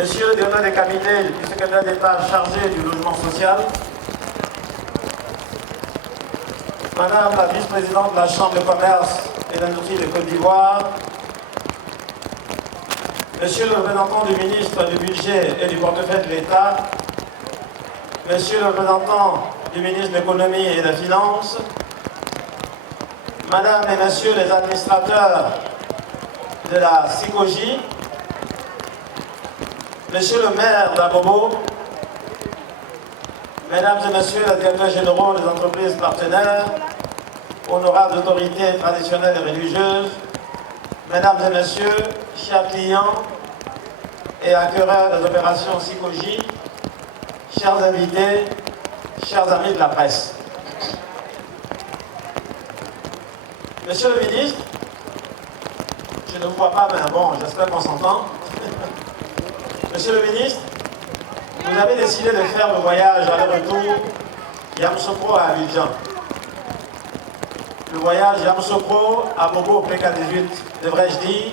Monsieur le directeur des cabinets du secrétaire d'État chargé du logement social, Madame la vice-présidente de la Chambre de commerce et d'industrie de Côte d'Ivoire, Monsieur le représentant du ministre du Budget et du portefeuille de l'État, Monsieur le représentant du ministre de l'Économie et des Finances, Madame et Messieurs les administrateurs de la SICOGI, Monsieur le maire d'Abobo, Mesdames et Messieurs les directeurs généraux des entreprises partenaires, honorables autorités traditionnelles et religieuses, Mesdames et Messieurs, chers clients et acquéreurs des opérations SICOGI, chers invités, chers amis de la presse. Monsieur le ministre, je ne vous vois pas, mais bon, j'espère qu'on s'entend. Monsieur le ministre, vous avez décidé de faire le voyage aller-retour Yamoussoukro à Abidjan. Le voyage Yamoussoukro à Bobo PK18, devrais-je dire,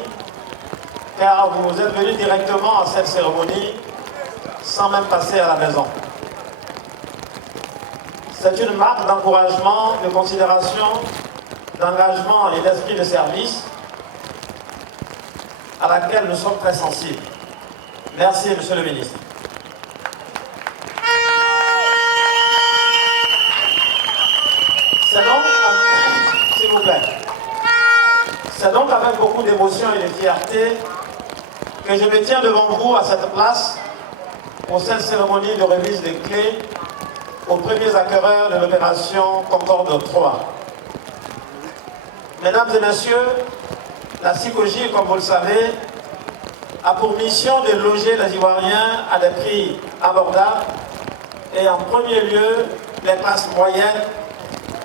car vous êtes venu directement à cette cérémonie sans même passer à la maison. C'est une marque d'encouragement, de considération, d'engagement et d'esprit de service à laquelle nous sommes très sensibles. Merci, Monsieur le ministre. C'est donc, s'il vous plaît, c'est donc avec beaucoup d'émotion et de fierté que je me tiens devant vous à cette place pour cette cérémonie de remise des clés aux premiers acquéreurs de l'opération Concorde 3. Mesdames et Messieurs, la SICOGI, comme vous le savez, a pour mission de loger les Ivoiriens à des prix abordables et en premier lieu les classes moyennes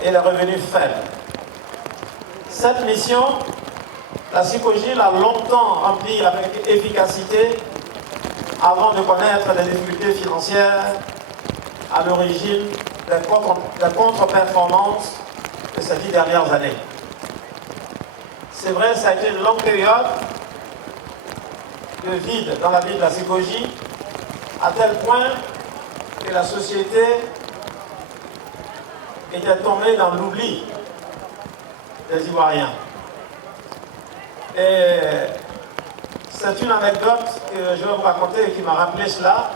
et les revenus faibles. Cette mission, la SICOGI l'a longtemps remplie avec efficacité avant de connaître les difficultés financières à l'origine des contre-performances de ces 10 dernières années. C'est vrai, ça a été une longue période de vide dans la vie de la SICOGI, à tel point que la société était tombée dans l'oubli des Ivoiriens. Et c'est une anecdote que je vais vous raconter et qui m'a rappelé cela.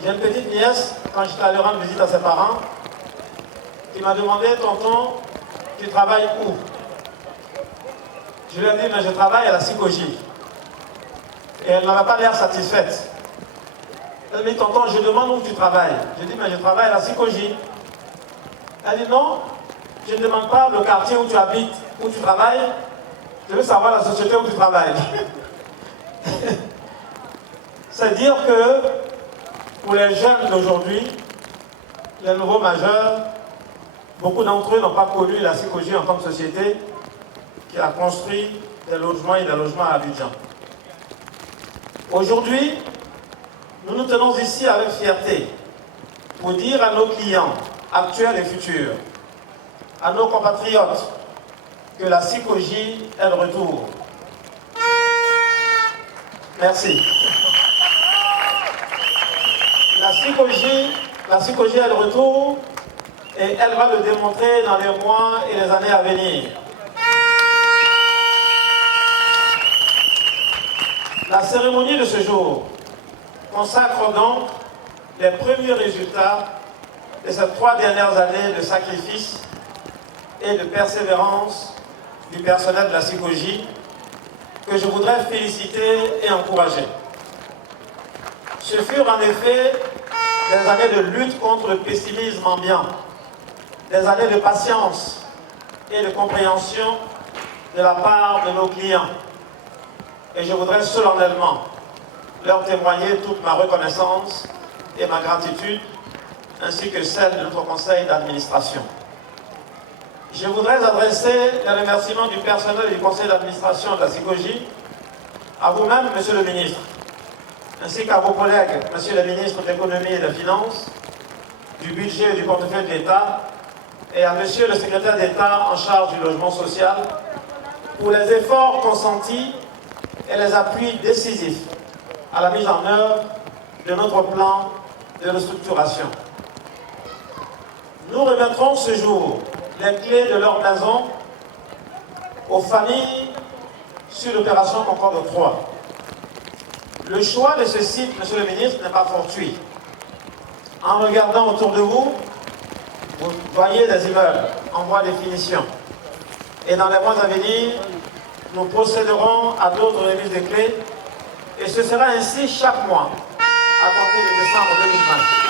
J'ai une petite nièce, quand j'étais allé rendre visite à ses parents, qui m'a demandé, tonton, tu travailles où? Je lui ai dit, mais je travaille à la SICOGI. Et elle n'avait pas l'air satisfaite. Elle m'a dit, tonton, je demande où tu travailles. J'ai dit, mais je travaille à la SICOGI. Elle dit, non, je ne demande pas le quartier où tu habites, où tu travailles. Je veux savoir la société où tu travailles. C'est dire que pour les jeunes d'aujourd'hui, les nouveaux majeurs, beaucoup d'entre eux n'ont pas connu la SICOGI en tant que société qui a construit des logements et des logements à Abidjan. Aujourd'hui, nous nous tenons ici avec fierté pour dire à nos clients actuels et futurs, à nos compatriotes, que la SICOGI est de retour. Merci. La SICOGI est de retour et elle va le démontrer dans les mois et les années à venir. La cérémonie de ce jour consacre donc les premiers résultats de ces 3 dernières années de sacrifice et de persévérance du personnel de la SICOGI que je voudrais féliciter et encourager. Ce furent en effet des années de lutte contre le pessimisme ambiant, des années de patience et de compréhension de la part de nos clients. Et je voudrais solennellement leur témoigner toute ma reconnaissance et ma gratitude, ainsi que celle de notre conseil d'administration. Je voudrais adresser les remerciements du personnel et du conseil d'administration de la SICOGI à vous-même, Monsieur le ministre, ainsi qu'à vos collègues, Monsieur le ministre de l'Économie et des Finances, du Budget et du portefeuille de l'État, et à Monsieur le secrétaire d'État en charge du logement social, pour les efforts consentis et les appuis décisifs à la mise en œuvre de notre plan de restructuration. Nous remettrons ce jour les clés de leur maison aux familles sur l'opération Concorde 3. Le choix de ce site, Monsieur le ministre, n'est pas fortuit. En regardant autour de vous, vous voyez des immeubles en voie de finition. Et dans les mois à venir, nous procéderons à d'autres remises de clés. Et ce sera ainsi chaque mois, à compter de décembre 2020.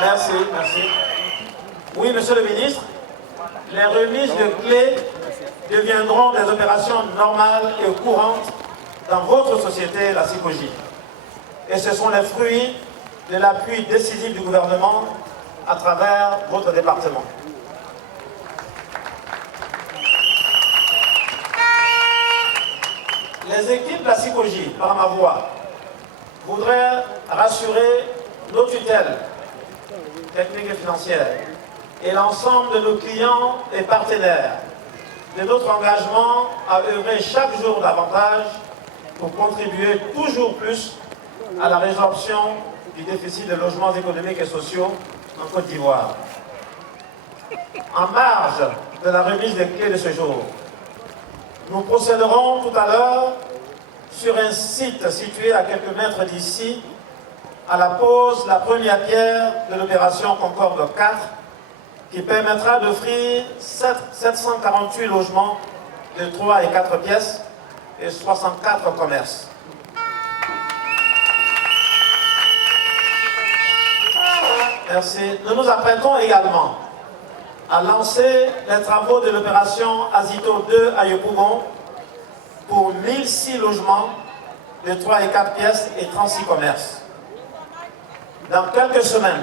Merci, merci. Oui, Monsieur le ministre, les remises de clés deviendront des opérations normales et courantes dans votre société, la SICOJI. Et ce sont les fruits de l'appui décisif du gouvernement à travers votre département. Les équipes de la SICOJI, par ma voix, voudraient rassurer nos tutelles techniques et financières et l'ensemble de nos clients et partenaires de notre engagement à œuvrer chaque jour davantage pour contribuer toujours plus à la résorption du déficit de logements économiques et sociaux en Côte d'Ivoire. En marge de la remise des clés de ce jour, nous procéderons tout à l'heure sur un site situé à quelques mètres d'ici à la pose la première pierre de l'opération Concorde 4 qui permettra d'offrir 748 logements de 3 et 4 pièces et 64 commerces. Merci. Nous nous apprêtons également à lancer les travaux de l'opération Azito 2 à Yopougon pour 1006 logements de 3 et 4 pièces et 36 commerces. Dans quelques semaines,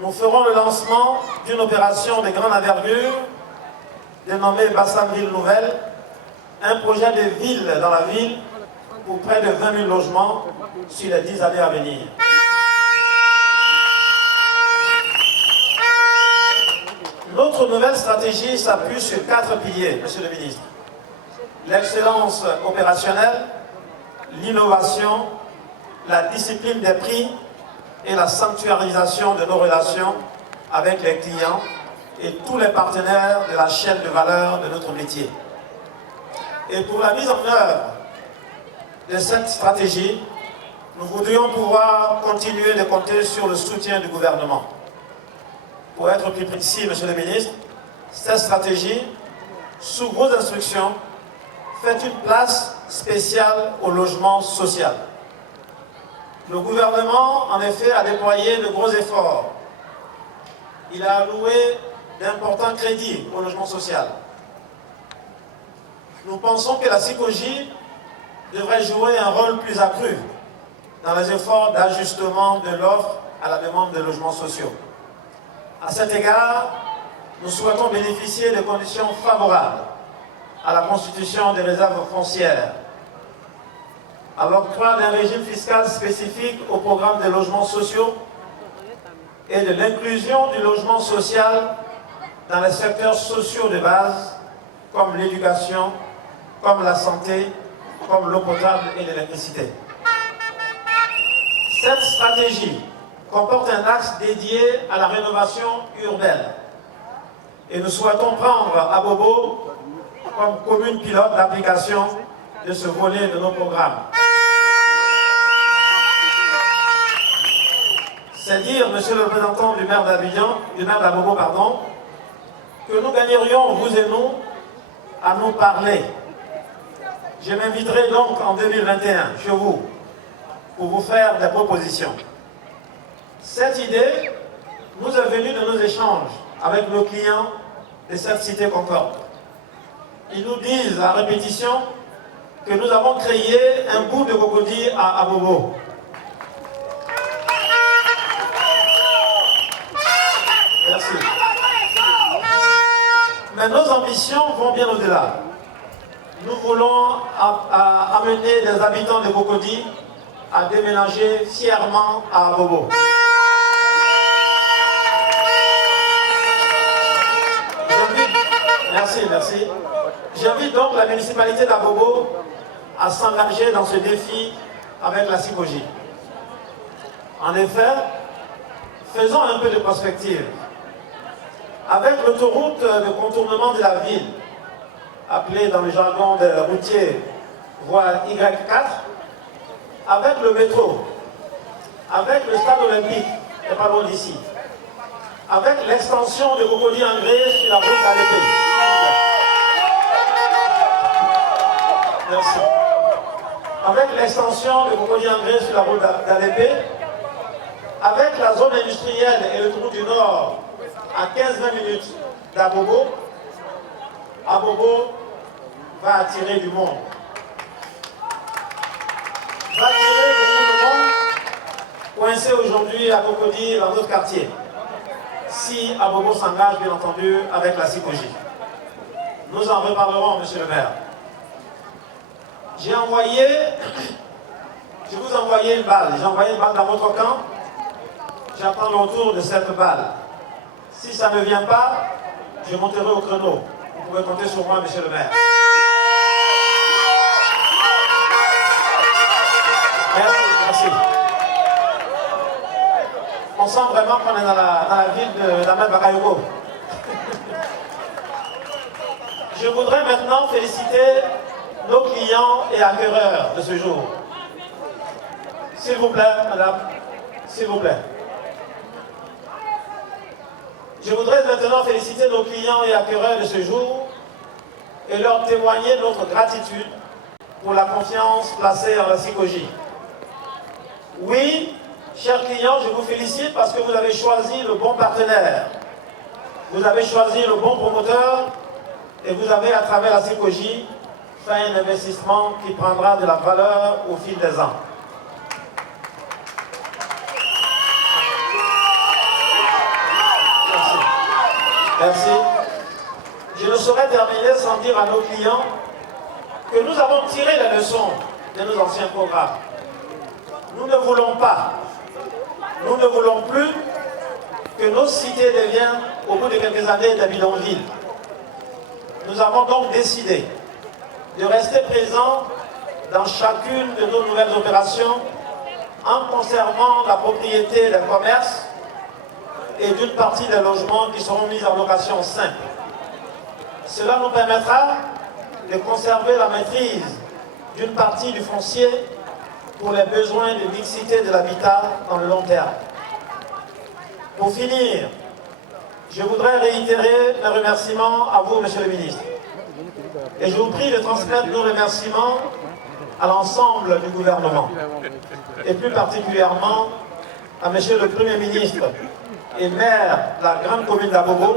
nous ferons le lancement d'une opération de grande envergure dénommée Bassam Ville Nouvelle, un projet de ville dans la ville pour près de 20 000 logements sur les 10 années à venir. Notre nouvelle stratégie s'appuie sur 4 piliers, Monsieur le ministre. L'excellence opérationnelle, l'innovation, la discipline des prix et la sanctuarisation de nos relations avec les clients et tous les partenaires de la chaîne de valeur de notre métier. Et pour la mise en œuvre de cette stratégie, nous voudrions pouvoir continuer de compter sur le soutien du gouvernement. Pour être plus précis, Monsieur le ministre, cette stratégie, sous vos instructions, fait une place spéciale au logement social. Le gouvernement, en effet, a déployé de gros efforts. Il a alloué d'importants crédits au logement social. Nous pensons que la SICOJI devrait jouer un rôle plus accru dans les efforts d'ajustement de l'offre à la demande de logements sociaux. À cet égard, nous souhaitons bénéficier de conditions favorables à la constitution des réserves foncières, à l'octroi d'un régime fiscal spécifique au programme des logements sociaux et de l'inclusion du logement social dans les secteurs sociaux de base, comme l'éducation, comme la santé, comme l'eau potable et l'électricité. Cette stratégie comporte un axe dédié à la rénovation urbaine. Et nous souhaitons prendre Abobo comme commune pilote d'application de ce volet de nos programmes. C'est dire, Monsieur le représentant du maire d'Abidjan, du maire d'Abobo, pardon, que nous gagnerions, vous et nous, à nous parler. Je m'inviterai donc en 2021 chez vous pour vous faire des propositions. Cette idée nous est venue de nos échanges avec nos clients de cette cité Concorde. Ils nous disent à répétition que nous avons créé un bout de cocody à Abobo. Merci. Mais nos ambitions vont bien au-delà. Nous voulons amener les habitants de Cocody à déménager fièrement à Abobo. Merci, merci. J'invite donc la municipalité d'Abobo à s'engager dans ce défi avec la CICOJ. En effet, faisons un peu de prospective. Avec l'autoroute de contournement de la ville, appelée dans le jargon des routiers voie Y4, avec le métro, avec le stade olympique, et pas loin d'ici, avec l'extension de Cocody Angré sur la route d'Alépé. Merci. Avec l'extension de Cocody Angré sur la route d'Alépé, avec la zone industrielle et l'autoroute du Nord à 15-20 minutes d'Abobo, Abobo va attirer du monde. Va attirer beaucoup de monde coincé aujourd'hui à Cocody dans d'autres quartiers. Si Abobo s'engage, bien entendu, avec la CICOJ. Nous en reparlerons, monsieur le maire. Je vous ai envoyé une balle. J'ai envoyé une balle dans votre camp. J'attends le retour de cette balle. Si ça ne vient pas, je monterai au créneau. Vous pouvez compter sur moi, monsieur le maire. Merci, merci. On sent vraiment qu'on est dans la ville de Damel Bakayoko. Je voudrais maintenant féliciter nos clients et acquéreurs de ce jour. S'il vous plaît, madame, s'il vous plaît. Je voudrais maintenant féliciter nos clients et acquéreurs de ce jour et leur témoigner notre gratitude pour la confiance placée en la CICOJ. Oui, chers clients, je vous félicite parce que vous avez choisi le bon partenaire. Vous avez choisi le bon promoteur et vous avez, à travers la CICOJ, fait un investissement qui prendra de la valeur au fil des ans. Merci. Je ne saurais terminer sans dire à nos clients que nous avons tiré les leçons de nos anciens programmes. Nous ne voulons plus que nos cités deviennent, au bout de quelques années, des bidonvilles. Nous avons donc décidé de rester présents dans chacune de nos nouvelles opérations en conservant la propriété des commerces et d'une partie des logements qui seront mis en location simple. Cela nous permettra de conserver la maîtrise d'une partie du foncier pour les besoins de mixité de l'habitat dans le long terme. Pour finir, je voudrais réitérer mes remerciements à vous, monsieur le ministre. Et je vous prie de transmettre nos remerciements à l'ensemble du gouvernement. Et plus particulièrement à monsieur le Premier ministre et maire de la grande commune d'Abobo,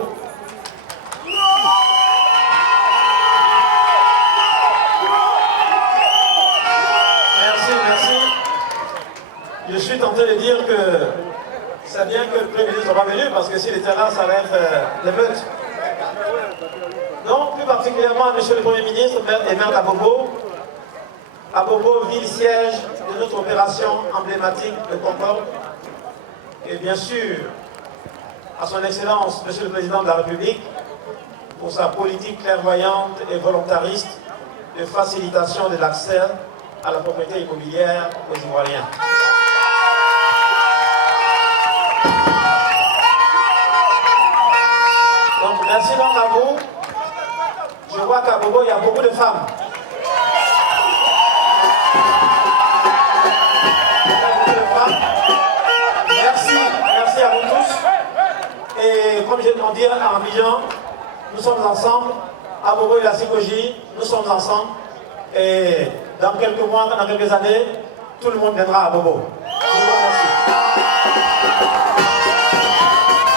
merci. Je suis tenté de dire que c'est bien que le Premier ministre soit pas venu, parce que s'il était là, ça allait être l'émeute. Donc, plus particulièrement à monsieur le Premier ministre et maire d'Abobo, Abobo, ville siège de notre opération emblématique de Concorde, et bien sûr, à son Excellence, Monsieur le Président de la République, pour sa politique clairvoyante et volontariste de facilitation de l'accès à la propriété immobilière aux Ivoiriens. Donc, merci donc à vous. Je vois qu'à Bobo, il y a beaucoup de femmes. Merci à vous tous. Et comme je l'ai dit à Abidjan, nous sommes ensemble. À Bobo et la CICOJ, nous sommes ensemble. Et dans quelques mois, dans quelques années, tout le monde viendra à Bobo. Je vous remercie.